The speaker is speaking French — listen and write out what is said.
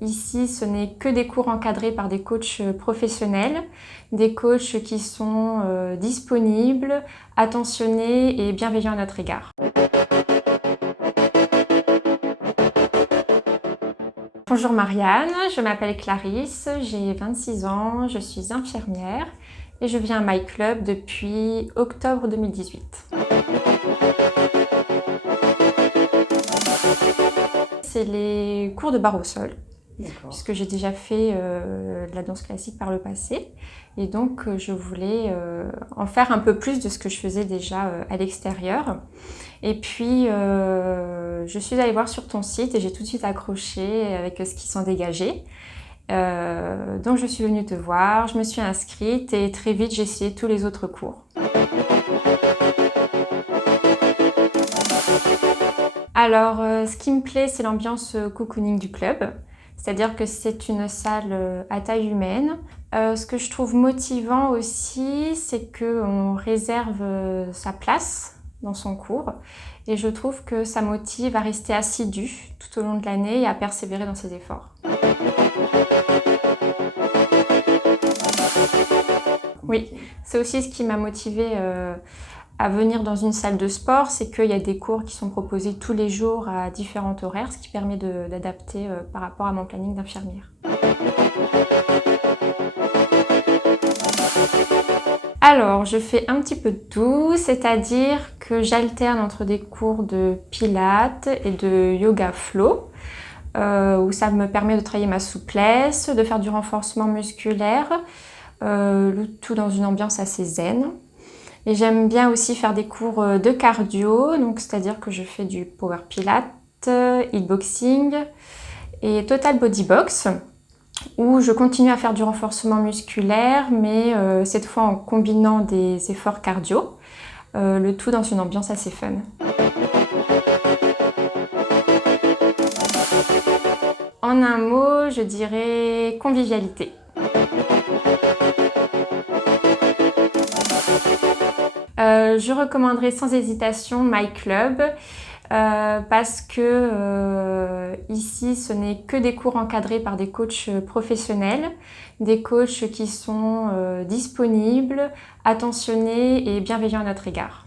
Ici, ce n'est que des cours encadrés par des coachs professionnels, des coachs qui sont disponibles, attentionnés et bienveillants à notre égard. Bonjour Marianne, je m'appelle Clarisse, j'ai 26 ans, je suis infirmière et je viens à My Club depuis octobre 2018. C'est les cours de barre au sol, puisque j'ai déjà fait de la danse classique par le passé. Et donc, je voulais en faire un peu plus de ce que je faisais déjà à l'extérieur. Et puis, je suis allée voir sur ton site et j'ai tout de suite accroché avec ce qui s'en dégageait. Donc, je suis venue te voir, je me suis inscrite et très vite, j'ai essayé tous les autres cours. Alors, ce qui me plaît, c'est l'ambiance cocooning du club. C'est-à-dire que c'est une salle à taille humaine. Ce que je trouve motivant aussi, c'est qu'on réserve sa place dans son cours. Et je trouve que ça motive à rester assidu tout au long de l'année et à persévérer dans ses efforts. Oui, c'est aussi ce qui m'a motivée à venir dans une salle de sport, c'est qu'il y a des cours qui sont proposés tous les jours à différents horaires, ce qui permet d'adapter par rapport à mon planning d'infirmière. Alors, je fais un petit peu de tout, c'est-à-dire que j'alterne entre des cours de pilates et de yoga flow, où ça me permet de travailler ma souplesse, de faire du renforcement musculaire, le tout dans une ambiance assez zen. Et j'aime bien aussi faire des cours de cardio, donc c'est-à-dire que je fais du power pilates, hitboxing et total body box, où je continue à faire du renforcement musculaire, mais cette fois en combinant des efforts cardio, le tout dans une ambiance assez fun. En un mot, je dirais convivialité. Je recommanderais sans hésitation My Club parce que ici ce n'est que des cours encadrés par des coachs professionnels, des coachs qui sont disponibles, attentionnés et bienveillants à notre égard.